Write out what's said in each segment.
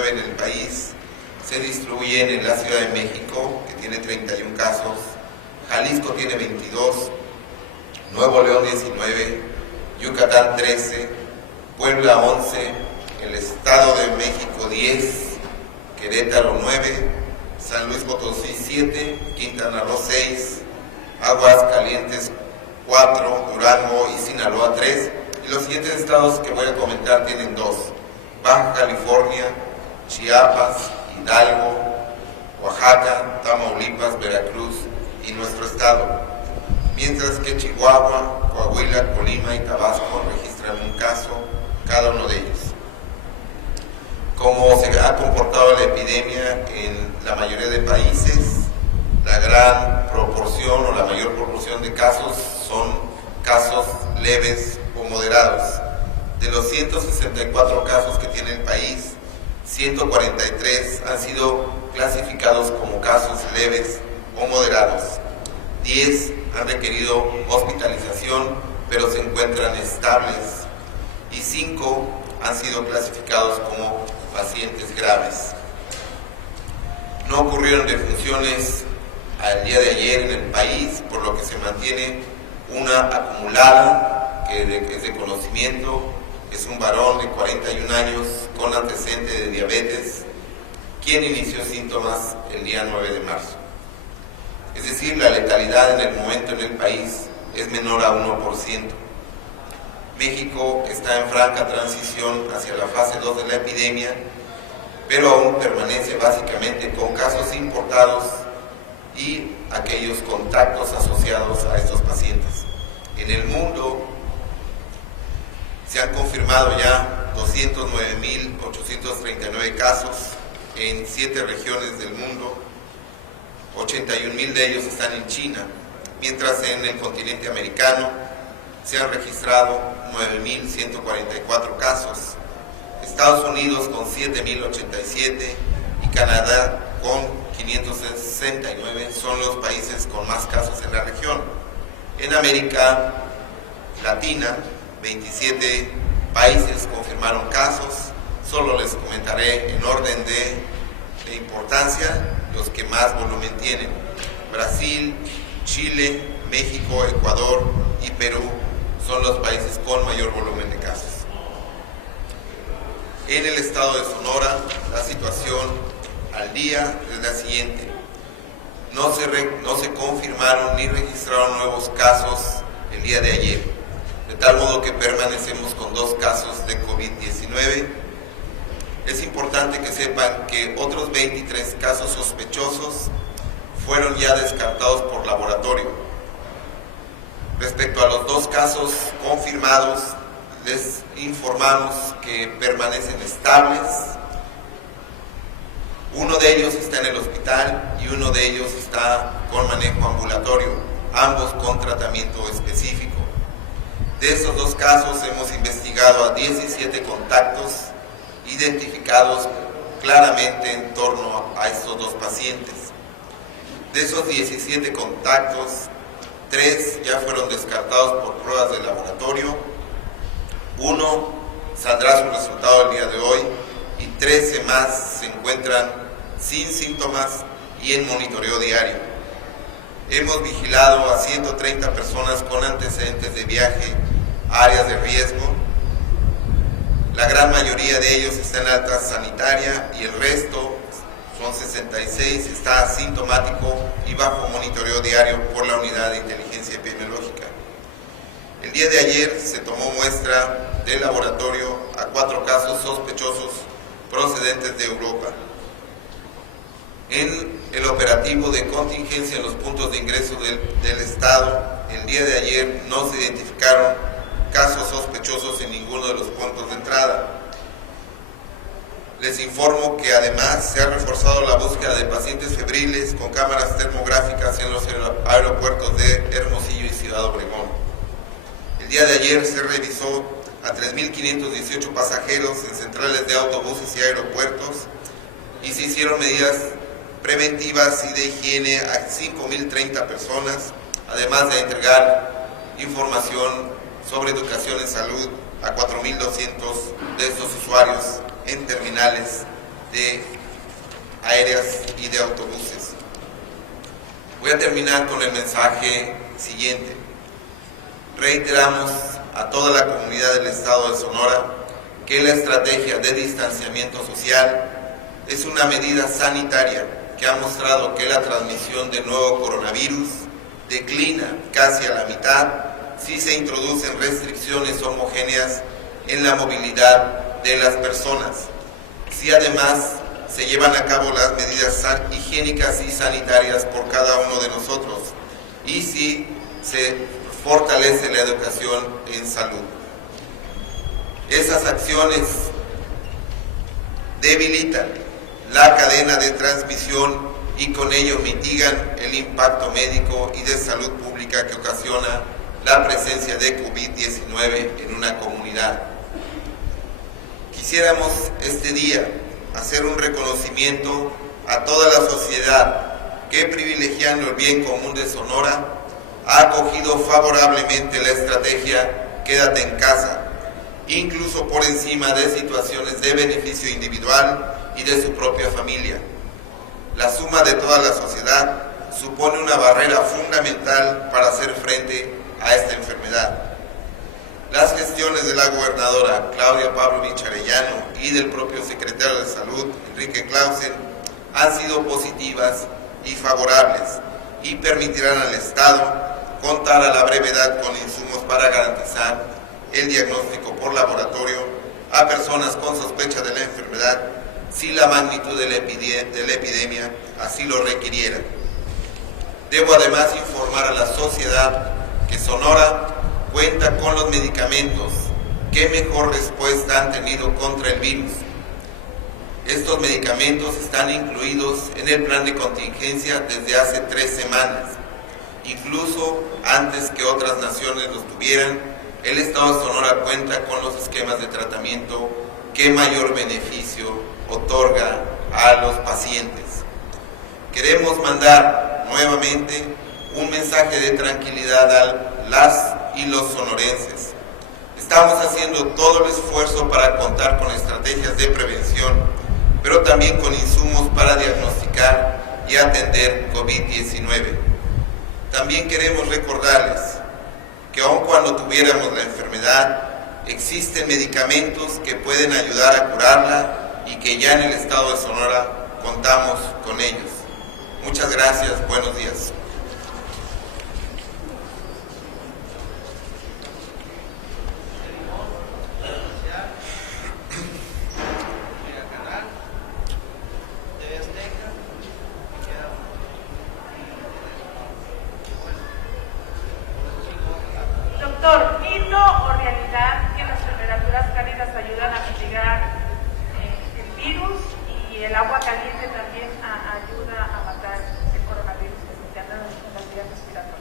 COVID-19 en el país se distribuyen en la Ciudad de México, que tiene 31 casos, Jalisco tiene 22, Nuevo León 19, Yucatán 13, Puebla 11, el Estado de México 10, Querétaro 9, San Luis Potosí 7, Quintana Roo 6, Aguascalientes 4, Durango y Sinaloa 3, y los siguientes estados que voy a comentar tienen 2, Baja California, Chiapas, Hidalgo, Oaxaca, Tamaulipas, Veracruz y nuestro estado, mientras que Chihuahua, Coahuila, Colima y Tabasco registran un caso cada uno de ellos. Como se ha comportado la epidemia en la mayoría de países, la gran proporción o la mayor proporción de casos son casos leves o moderados. De los 164 casos que tiene el país, 143 han sido clasificados como casos leves o moderados. 10 han requerido hospitalización, pero se encuentran estables, y 5 han sido clasificados como pacientes graves. No ocurrieron defunciones al día de ayer en el país, por lo que se mantiene una acumulada que es de conocimiento. Es un varón de 41 años con antecedente de diabetes, quien inició síntomas el día 9 de marzo. Es decir, la letalidad en el momento en el país es menor a 1%. México está en franca transición hacia la fase 2 de la epidemia, pero aún permanece básicamente con casos importados y aquellos contactos asociados a estos pacientes. En el mundo se han confirmado ya 209.839 casos en 7 regiones del mundo, 81.000 de ellos están en China, mientras en el continente americano se han registrado 9.144 casos, Estados Unidos con 7.087 y Canadá con 569 son los países con más casos en la región. En América Latina, 27 países confirmaron casos. Solo les comentaré en orden de importancia los que más volumen tienen: Brasil, Chile, México, Ecuador y Perú son los países con mayor volumen de casos. En el estado de Sonora, la situación al día es la siguiente: no se confirmaron ni registraron nuevos casos el día de ayer, de tal modo que permanecemos con 2 casos de COVID-19. Es importante que sepan que otros 23 casos sospechosos fueron ya descartados por laboratorio. Respecto a los 2 casos confirmados, les informamos que permanecen estables. Uno de ellos está en el hospital y uno de ellos está con manejo ambulatorio, ambos con tratamiento específico. De esos 2 casos hemos investigado a 17 contactos identificados claramente en torno a estos 2 pacientes. De esos 17 contactos, 3 ya fueron descartados por pruebas de laboratorio, 1 saldrá su resultado el día de hoy y 13 más se encuentran sin síntomas y en monitoreo diario. Hemos vigilado a 130 personas con antecedentes de viaje a áreas de riesgo. La gran mayoría de ellos está en alta sanitaria y el resto, son 66, está asintomático y bajo monitoreo diario por la Unidad de Inteligencia Epidemiológica. El día de ayer se tomó muestra de laboratorio a 4 casos sospechosos procedentes de Europa. En el operativo de contingencia en los puntos de ingreso del Estado, el día de ayer no se identificaron casos sospechosos en ninguno de los puntos de entrada. Les informo que además se ha reforzado la búsqueda de pacientes febriles con cámaras termográficas en los aeropuertos de Hermosillo y Ciudad Obregón. El día de ayer se revisó a 3.518 pasajeros en centrales de autobuses y aeropuertos y se hicieron medidas preventivas y de higiene a 5.030 personas, además de entregar información sobre educación en salud a 4.200 de estos usuarios en terminales de aéreas y de autobuses. Voy a terminar con el mensaje siguiente. Reiteramos a toda la comunidad del estado de Sonora que la estrategia de distanciamiento social es una medida sanitaria que ha mostrado que la transmisión del nuevo coronavirus declina casi a la mitad si se introducen restricciones homogéneas en la movilidad de las personas, si además se llevan a cabo las medidas higiénicas y sanitarias por cada uno de nosotros y si se fortalece la educación en salud. Esas acciones debilitan la cadena de transmisión y con ello mitigan el impacto médico y de salud pública que ocasiona la presencia de COVID-19 en una comunidad. Quisiéramos este día hacer un reconocimiento a toda la sociedad que, privilegiando el bien común de Sonora, ha acogido favorablemente la estrategia Quédate en casa, incluso por encima de situaciones de beneficio individual y de su propia familia. La suma de toda la sociedad supone una barrera fundamental para hacer frente a esta enfermedad. Las gestiones de la gobernadora Claudia Pavlovich Arellano y del propio secretario de Salud, Enrique Clausen, han sido positivas y favorables y permitirán al Estado contar a la brevedad con insumos para garantizar el diagnóstico por laboratorio a personas con sospecha de la enfermedad si la magnitud de la epidemia así lo requiriera. Debo además informar a la sociedad que Sonora cuenta con los medicamentos que mejor respuesta han tenido contra el virus. Estos medicamentos están incluidos en el plan de contingencia desde hace 3 semanas. Incluso antes que otras naciones los tuvieran, el Estado de Sonora cuenta con los esquemas de tratamiento que mayor beneficio otorga a los pacientes. Queremos mandar nuevamente un mensaje de tranquilidad a las y los sonorenses. Estamos haciendo todo el esfuerzo para contar con estrategias de prevención, pero también con insumos para diagnosticar y atender COVID-19. También queremos recordarles que aun cuando tuviéramos la enfermedad, existen medicamentos que pueden ayudar a curarla y que ya en el estado de Sonora contamos con ellos. Muchas gracias, buenos días. Doctor, ¿mito o realidad que las temperaturas cálidas ayudan a mitigar el virus y el agua caliente también ayuda a matar el coronavirus que se llama en las vías respiratorias?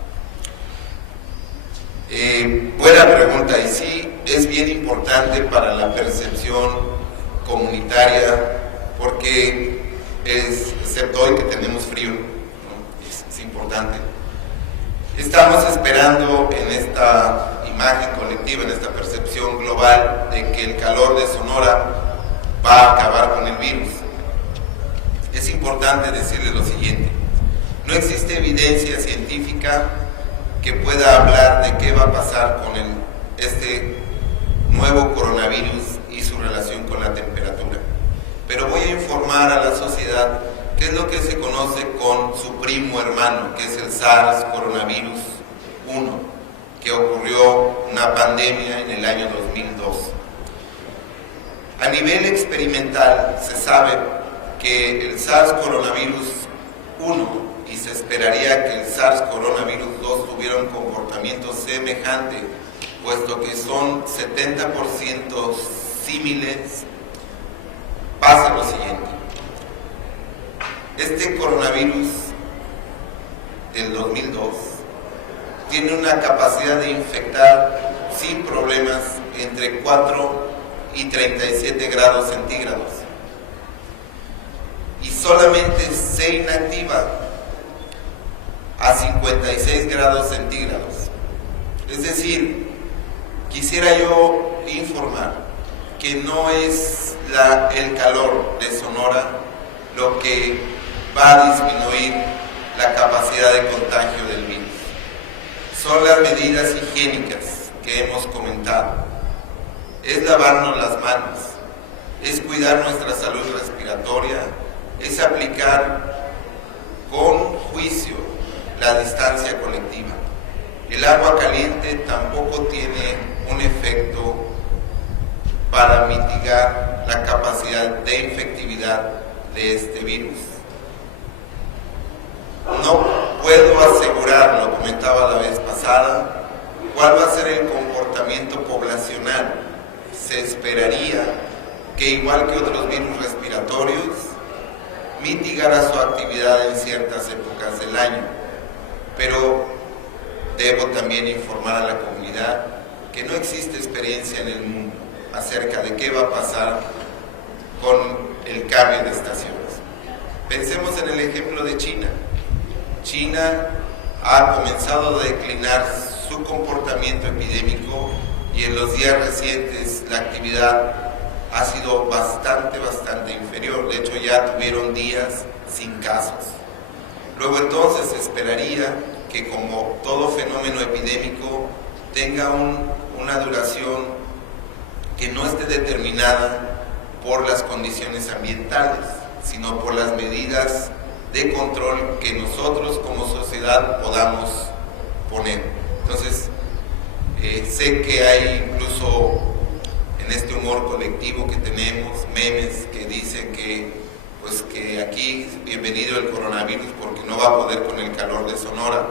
Buena pregunta, y sí, es bien importante para la percepción comunitaria porque excepto hoy que tenemos frío, ¿no? Es importante. Estamos esperando en esta imagen colectiva, en esta percepción global de que el calor de Sonora va a acabar con el virus. Es importante decirles lo siguiente: no existe evidencia científica que pueda hablar de qué va a pasar con este nuevo coronavirus y su relación con la temperatura. Pero voy a informar a la sociedad qué es lo que se conoce con su primo hermano, que es el SARS coronavirus 1, que ocurrió una pandemia en el año 2002. A nivel experimental se sabe que el SARS coronavirus 1 y se esperaría que el SARS coronavirus 2 tuviera un comportamiento semejante, puesto que son 70% símiles. Pasa lo siguiente: este coronavirus del 2002 tiene una capacidad de infectar sin problemas entre 4 y 37 grados centígrados y solamente se inactiva a 56 grados centígrados. Es decir, quisiera yo informar que no es el calor de Sonora lo que va a disminuir la capacidad de contagio del virus. Son las medidas higiénicas que hemos comentado. Es lavarnos las manos, es cuidar nuestra salud respiratoria, es aplicar con juicio la distancia colectiva. El agua caliente tampoco tiene un efecto para mitigar la capacidad de infectividad de este virus. No puedo asegurar, lo comentaba la vez pasada, cuál va a ser el comportamiento poblacional. Se esperaría que, igual que otros virus respiratorios, mitigara su actividad en ciertas épocas del año, pero debo también informar a la comunidad que no existe experiencia en el mundo acerca de qué va a pasar con el cambio de estaciones. Pensemos en el ejemplo de China. China ha comenzado a declinar su comportamiento epidémico y en los días recientes la actividad ha sido bastante inferior. De hecho, ya tuvieron días sin casos. Luego entonces se esperaría que, como todo fenómeno epidémico, tenga una duración que no esté determinada por las condiciones ambientales, sino por las medidas de control que nosotros como sociedad podamos poner. Entonces, sé que hay incluso en este humor colectivo que tenemos memes que dicen que aquí bienvenido el coronavirus porque no va a poder con el calor de Sonora.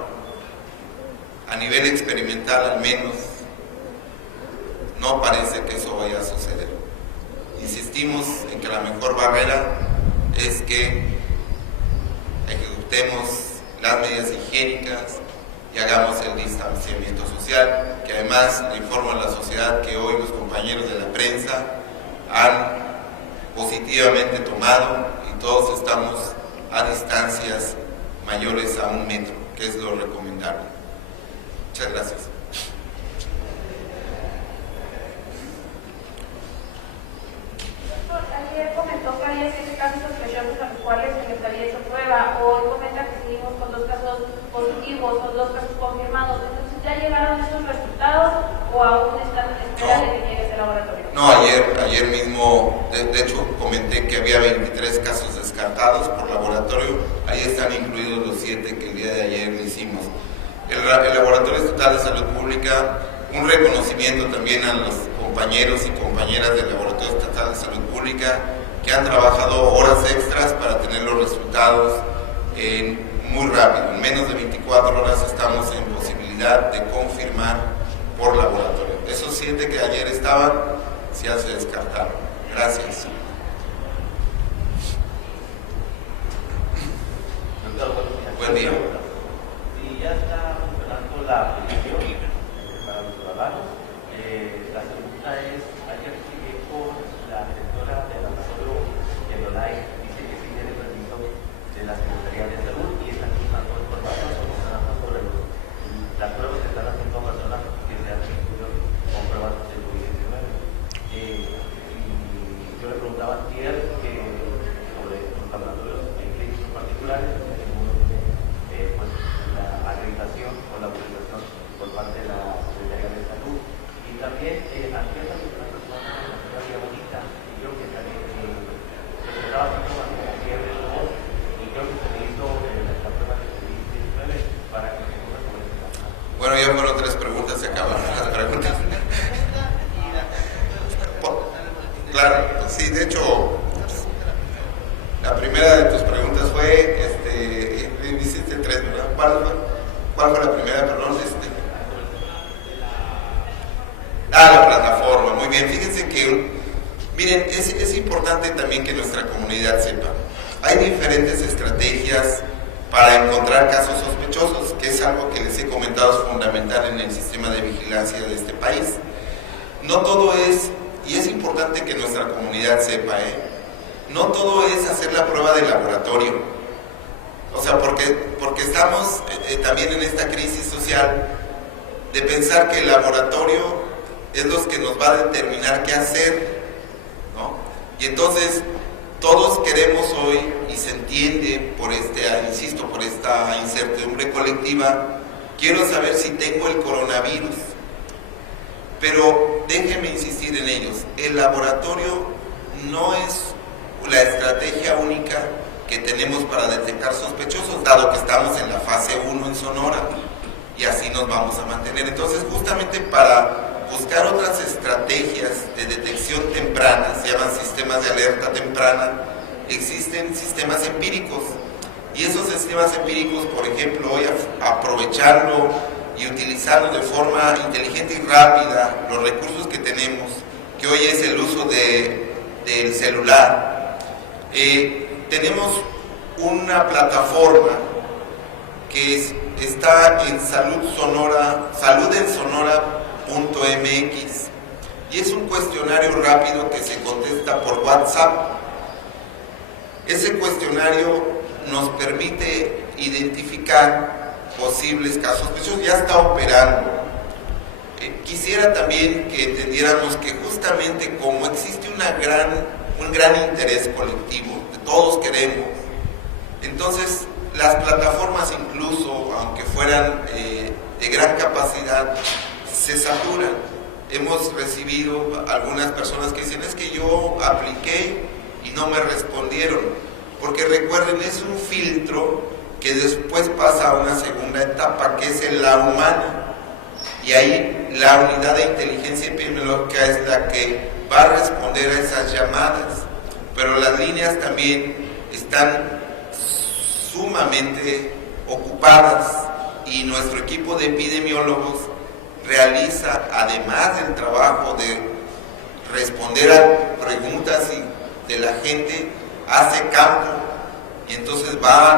A nivel experimental, al menos, no parece que eso vaya a suceder. Insistimos en que la mejor barrera es que ejecutemos las medidas higiénicas y hagamos el distanciamiento social, que además le informo a la sociedad que hoy los compañeros de la prensa han positivamente tomado y todos estamos a distancias mayores a 1 metro, que es lo recomendable. Muchas gracias. Ayer comentó que había 7 casos sospechosos a los cuales se les había hecho prueba. Hoy comenta que seguimos con 2 casos positivos, con 2 casos confirmados. Entonces, ¿ya llegaron esos resultados o aún están en espera de que llegue ese laboratorio? No, ayer mismo, de hecho, comenté que había 23 casos descartados por laboratorio. Ahí están incluidos los 7 que el día de ayer le hicimos. El Laboratorio Estatal de Salud Pública, un reconocimiento también a los compañeros y compañeras del Laboratorio Estatal de Salud Pública que han trabajado horas extras para tener los resultados muy rápido. En menos de 24 horas estamos en posibilidad de confirmar por laboratorio. Esos 7 que ayer estaban, ya se descartaron. Gracias. Buen día. Si ya está funcionando la aplicación para los ciudadanos, la pregunta es, ayer llegué con la directora del laboratorio en online, dice que sí tiene permiso de la Secretaría de Salud y están buscando información sobre las pruebas que están haciendo personas que se han incluido con pruebas de COVID-19. Yo le preguntaba ayer sobre los laboratorios clínicos particulares, pues la acreditación o la autorización por parte de la Secretaría de Salud. Y también ayer también una persona de la ciudad bonita, y creo que también se estaba haciendo una fiebre de voz, y creo que se le hizo la prueba de COVID-19 para que se ponga sobre esta. Bueno, ya fueron 3 preguntas, se acabaron las preguntas. Claro, sí, de hecho, la primera de tus preguntas fue, hiciste 3, ¿verdad? ¿Cuál fue la primera? Perdón, la plataforma, muy bien. Fíjense que, miren, es importante también que nuestra comunidad sepa. Hay diferentes estrategias para encontrar casos sospechosos, que es algo que les he comentado es fundamental en el sistema de vigilancia de este país. No todo es, y es importante que nuestra comunidad sepa, no todo es hacer la prueba de laboratorio. O sea, porque estamos también en esta crisis social de pensar que el laboratorio es lo que nos va a determinar qué hacer, ¿no? Y entonces todos queremos hoy, y se entiende por insisto, por esta incertidumbre colectiva, quiero saber si tengo el coronavirus. Pero déjenme insistir en ellos, el laboratorio no es la estrategia única que tenemos para detectar sospechosos, dado que estamos en la fase 1 en Sonora, y así nos vamos a mantener. Entonces, justamente para buscar otras estrategias de detección temprana, se llaman sistemas de alerta temprana, existen sistemas empíricos, y esos sistemas empíricos, por ejemplo, hoy aprovecharlo y utilizarlo de forma inteligente y rápida, los recursos que tenemos, que hoy es el uso del celular. Tenemos una plataforma que está en saludensonora.mx, y es un cuestionario rápido que se contesta por WhatsApp. Ese cuestionario nos permite identificar posibles casos sospechosos, ya está operando. Quisiera también que entendiéramos que justamente como existe un gran interés colectivo, que todos queremos, entonces las plataformas, incluso aunque fueran de gran capacidad, se saturan. Hemos recibido algunas personas que dicen, es que yo apliqué y no me respondieron, porque recuerden, es un filtro que después pasa a una segunda etapa, que es en la humana, y ahí la unidad de inteligencia epidemiológica es la que va a responder a esas llamadas, pero las líneas también están sumamente ocupadas, y nuestro equipo de epidemiólogos realiza, además del trabajo de responder a preguntas de la gente, hace campo, y entonces va a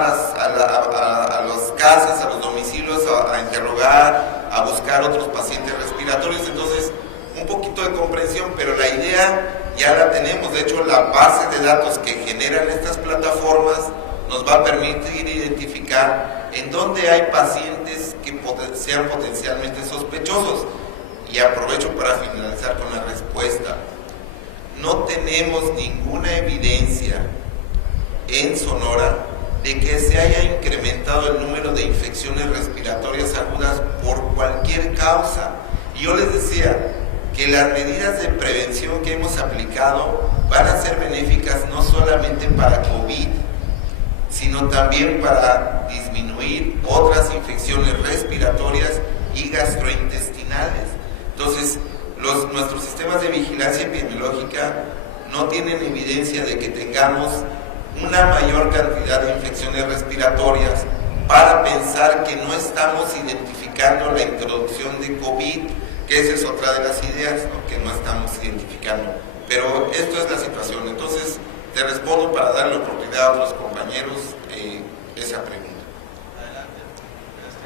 las casas, a los domicilios, a interrogar, a buscar otros pacientes respiratorios. Entonces, un poquito de comprensión, pero la idea ya la tenemos. De hecho, la base de datos que generan estas plataformas nos va a permitir identificar en dónde hay pacientes que sean potencialmente sospechosos. Y aprovecho para finalizar con la respuesta. No tenemos ninguna evidencia en Sonora de que se haya incrementado el número de infecciones respiratorias agudas por cualquier causa. Y yo les decía que las medidas de prevención que hemos aplicado van a ser benéficas no solamente para COVID, sino también para disminuir otras infecciones respiratorias y gastrointestinales. Entonces, nuestros sistemas de vigilancia epidemiológica no tienen evidencia de que tengamos una mayor cantidad de infecciones respiratorias para pensar que no estamos identificando la introducción de COVID, que esa es otra de las ideas, ¿no?, que no estamos identificando. Pero esto es la situación. Entonces, te respondo para darle oportunidad a otros compañeros esa pregunta. Adelante.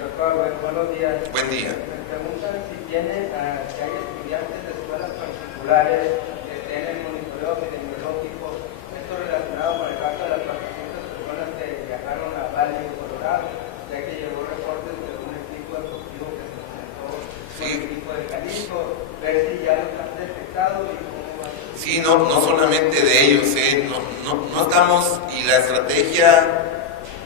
Doctor, buenos días. Buen día. Me preguntan si hay estudiantes de escuelas particulares que estén en monitoreo epidemiológico, esto relacionado con el caso de las 400 personas que viajaron a Valle, Colorado, ya que llegó reportes de un equipo ejecutivo que se presentó con el equipo de Jalisco, ver si ya los han detectado y cómo va. Sí, no solamente de ellos, no estamos, y la estrategia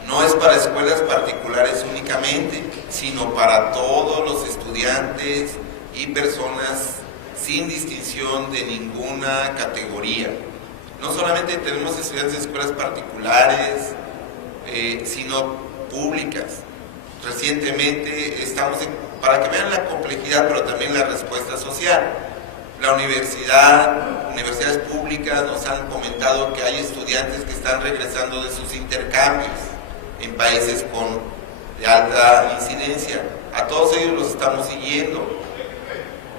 no es para escuelas particulares únicamente, sino para todos los estudiantes y personas sin distinción de ninguna categoría. No solamente tenemos estudiantes de escuelas particulares, sino públicas. Recientemente estamos, para que vean la complejidad, pero también la respuesta social. La universidades públicas nos han comentado que hay estudiantes que están regresando de sus intercambios en países de alta incidencia. A todos ellos los estamos siguiendo.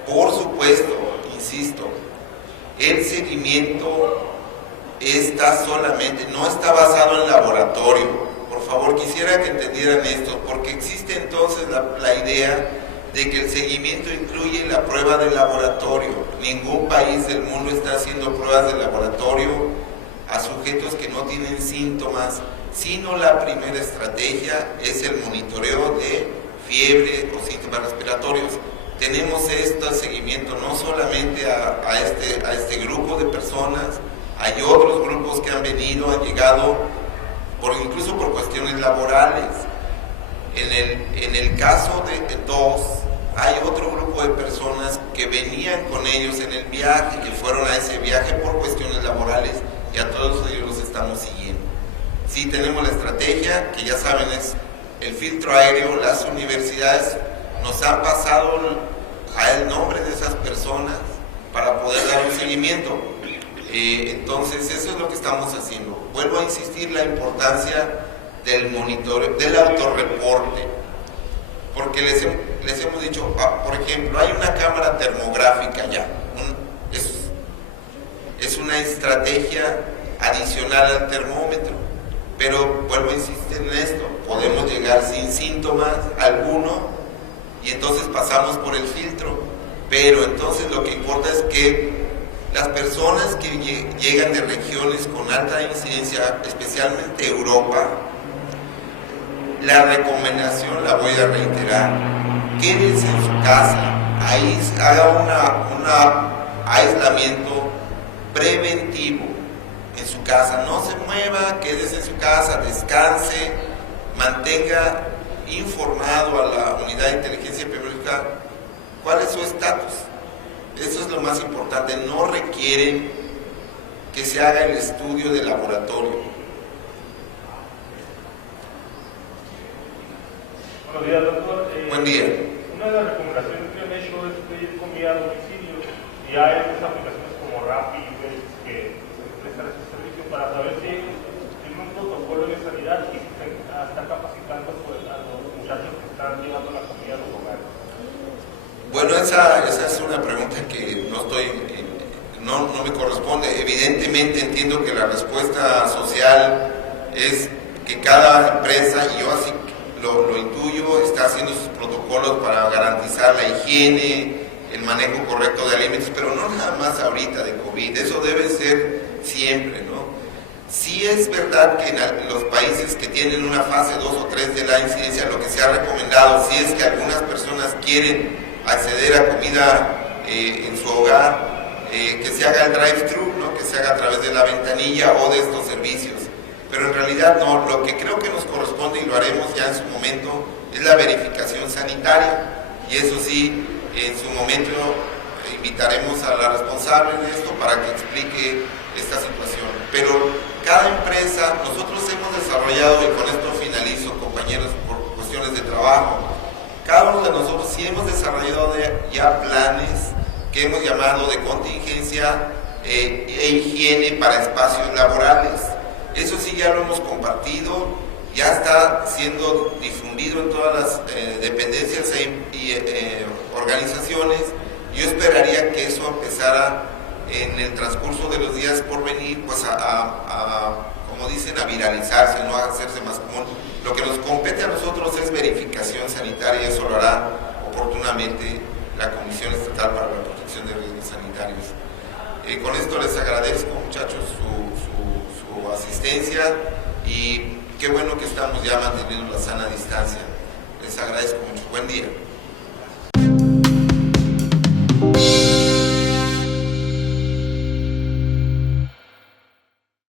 Por supuesto, insisto, el seguimiento no está basado en laboratorio. Por favor, quisiera que entendieran esto, porque existe entonces la idea de que el seguimiento incluye la prueba de laboratorio. Ningún país del mundo está haciendo pruebas de laboratorio a sujetos que no tienen síntomas, sino la primera estrategia es el monitoreo de fiebre o síntomas respiratorios. Tenemos seguimiento no solamente a este grupo de personas, Hay otros grupos que han venido, han llegado, incluso por cuestiones laborales. En el caso de dos, hay otro grupo de personas que venían con ellos en el viaje, que fueron a ese viaje por cuestiones laborales, y a todos ellos los estamos siguiendo. Sí tenemos la estrategia, que ya saben es el filtro aéreo. Las universidades nos han pasado el nombre de esas personas para poder dar un seguimiento. Entonces eso es lo que estamos haciendo. Vuelvo a insistir la importancia del monitoreo, del autorreporte, porque les hemos dicho, por ejemplo, hay una cámara termográfica ya, es una estrategia adicional al termómetro, pero vuelvo a insistir en esto, podemos llegar sin síntomas alguno y entonces pasamos por el filtro, pero entonces lo que importa es que las personas que llegan de regiones con alta incidencia, especialmente Europa, la recomendación la voy a reiterar: quédense en su casa, haga un aislamiento preventivo en su casa, no se mueva, quédese en su casa, descanse, mantenga informado a la unidad de inteligencia epidemiológica cuál es su estatus. Eso es lo más importante. No requieren que se haga el estudio de laboratorio. Buenos días, doctor. Buen día. Una de las recomendaciones que han hecho es pedir comida a domicilio, y hay otras aplicaciones como Rappi y Uber que prestan ese servicio, para saber si tienen un protocolo de sanidad y si están capacitando a los muchachos que están llevando la comida a los hogares. Bueno, esa es una pregunta que no me corresponde. Evidentemente entiendo que la respuesta social es que cada empresa, y yo así lo intuyo, está haciendo sus protocolos para garantizar la higiene, el manejo correcto de alimentos, pero no nada más ahorita de COVID, eso debe ser siempre, ¿no? Sí es verdad que en los países que tienen una fase 2 o 3 de la incidencia, lo que se ha recomendado, si es que algunas personas quieren acceder a comida en su hogar, que se haga el drive-thru, ¿no? Que se haga a través de la ventanilla o de estos servicios. Pero en realidad no, lo que creo que nos corresponde, y lo haremos ya en su momento, es la verificación sanitaria. Y eso sí, en su momento invitaremos a la responsable de esto para que explique esta situación. Pero cada empresa, nosotros hemos desarrollado, y con esto finalizo, compañeros, por cuestiones de trabajo, cada uno de nosotros sí hemos desarrollado ya planes que hemos llamado de contingencia e higiene para espacios laborales. Eso sí ya lo hemos compartido, ya está siendo difundido en todas las dependencias y organizaciones. Yo esperaría que eso empezara en el transcurso de los días por venir, pues como dicen, a viralizarse, no a hacerse más común. Lo que nos compete a nosotros es verificación sanitaria, y eso lo hará oportunamente la Comisión Estatal para la Protección de Riesgos Sanitarios. Con esto les agradezco, muchachos, su asistencia, y qué bueno que estamos ya manteniendo la sana distancia. Les agradezco mucho. Buen día.